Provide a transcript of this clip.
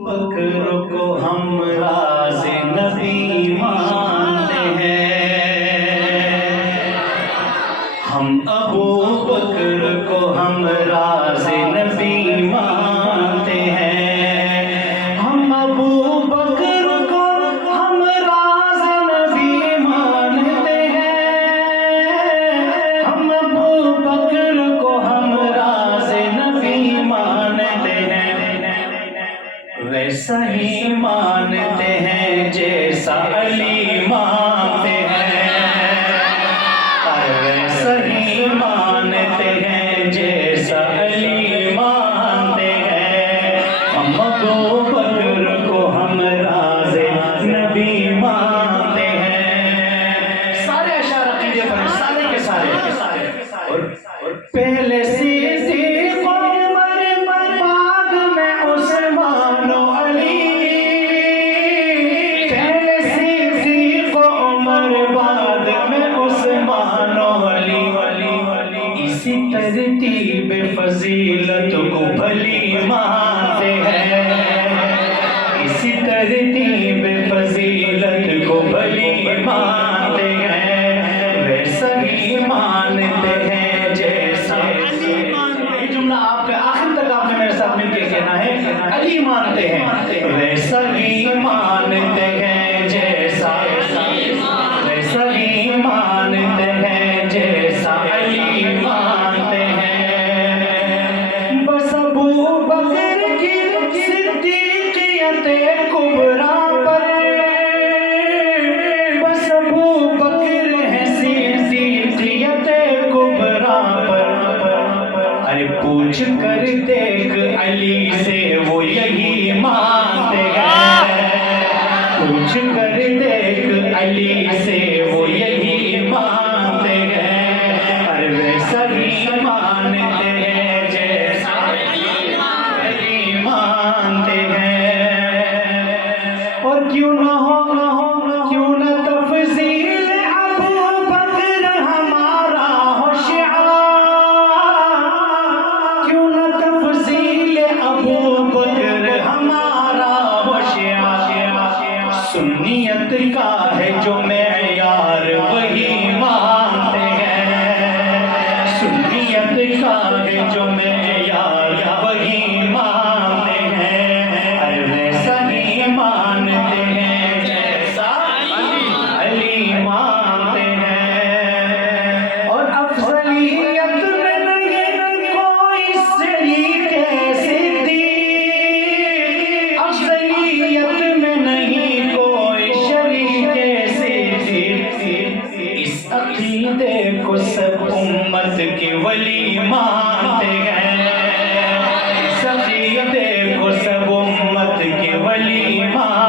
بکر کو ہم راز نبی مانتے ہیں، ہم ابو بکر کو ہم راز نبی مانتے ہیں، ہم ابو بکر کو ہم راز نبی مانتے ہیں، ہم ابو بکر کو ہم راز نبی مانتے ہیں، ویسا ہی مانتے ہیں جیسا علی مانتے ہیں، ویسا ہی مانتے ہیں جیسا علی مانتے ہیں، ہم ابو بکر کو ہم راز نبی مانتے ہیں۔ سارے اشعار عقیدے پر ہیں، سارے کے سارے، اور پہلے صدیق عمر بعد میں عثمان و علی، پہلے صدیق عمر بعد میں عثمان و علی، اسی ترتیب فضیلت کو بھلی مانتے ہیں، اسی ترتیب فضیلت کو بھلی مانتے ہیں، ویسا ہی مانتے ہیں جیسا علی مانتے ہیں۔ یہ جملہ آپ کے آخر تک آپ نے میرے ساتھ مل کے کہنا ہے، علی مانتے ہیں، ویسا ہی مانتے ہیں جیسا، ویسا ہی مانتے ہیں جیسا علی مانتے ہیں، بس ابو بکر کی صدیقیت کبریٰ پر، بس ابو بکر ہے صدیقیت کبریٰ پر، ارے پوچھ کر دیکھ علی سے وہ یہی مانتے ہیں، پوچھ کر دیکھ علی سے وہ یہی مانتے ہیں، ارے ویسا ہی مانتے ہیں جیسا علی مانتے ہیں، اور کیوں نہ ہو کیوں نہ تفضیل ابو بکر ہمارا ہو شعار، کیوں نہ تفضیل ابو بکر ہمارا ہو شعار، سنیت کا ہے جو معیار وہی مانتے ہیں، سنیت کا ہے جو معیار وہی مانتے ہیں، ارے ویسا ہی مانتے ہیں جیسا علی مانتے ہیں، اور افضلیت میں نہیں کوئی شریک صدیق، افضلیت میں نہیں کوئی شریک صدیق، اس عقیدے کو سب امت کے ولی مانتے ہیں، اس عقیدے کو سب امت کے ولی مانتے ہیں۔